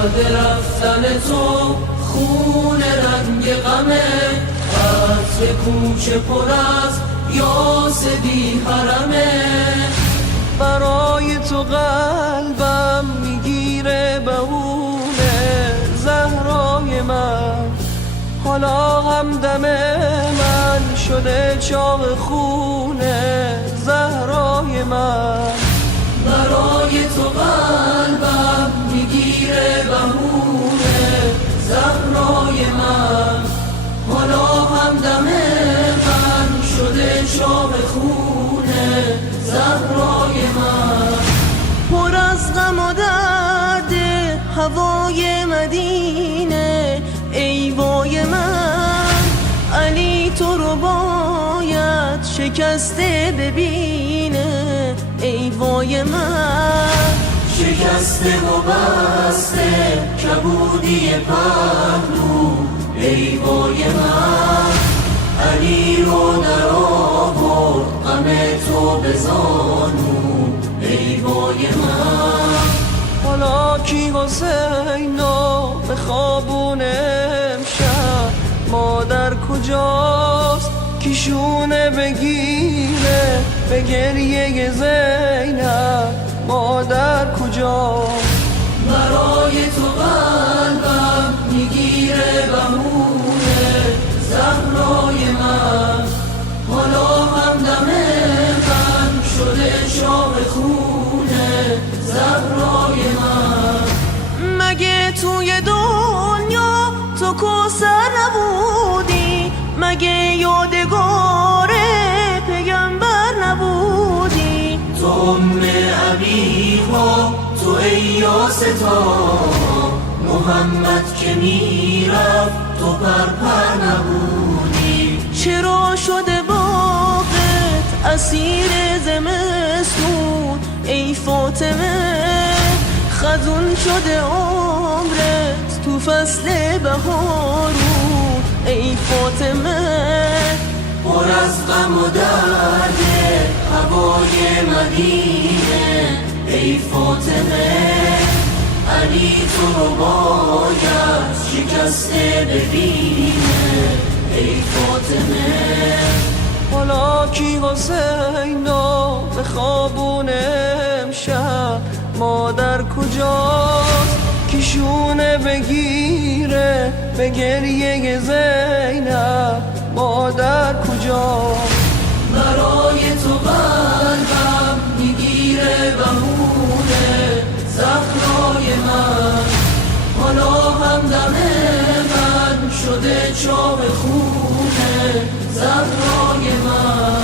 بعد رفتن تو خون رنگ غمه، عطر کوچه پر از یاس بی حرمه. برای تو قلبم میگیره بهونه زهرای من، حالا همدم من شده چاق خونه زهرای من. برای تو قلبم میگیره بهونه زهرای من، حالا همدم من شده چاق خونه زهرای من. پر از غم و درد هوای مدینه، ای وای من علی تو رو باید شکسته ببینه، ای وای من. شکسته و بسته کبودی پهلو، ای وای من. علی رو در آورد غم تو به زانو، ای وای من. حالا کی حسینو به خوابون امشب، مادر کجاست کی شونه بگیره به گریه زینب، مادر کجاست. برای تو قلبم میگیره بهونه زهرای من، حالا همدم من شده چاق خونه زهرای من. مگه توی دنیا تو کوثر نبودی؟ مگه یادگار پیغمبر نبودی؟ تو ام ابیها، تو ایاستا، محمد که میرفت تو پرپر نبودی. چرا شده باغت اسیر زمستون ای فاطمه؟ خزون شده عمرت تو فصل بهارون ای فاطمه. پر از غم و درد هوای مدینه، ای فاطمه. علی تو رو باید شکسته ببینه، ای فاطمه. حالا کی حسینو به خوابون امشب، مادر کجاست کی شونه بگیره به گریه زینب، مادر کجاست. برای تو قلبم میگیره بهونه زهرای من، حالا همدم من شده چاق خونه زهرای من.